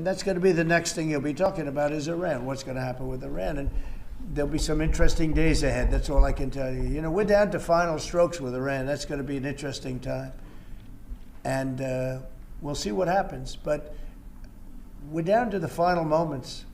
And that's going to be the next thing you'll be talking about is Iran. What's going to happen with Iran? And there'll be some interesting days ahead. That's all I can tell you. You know, we're down to final strokes with Iran. That's going to be an interesting time. And we'll see what happens. But we're down to the final moments.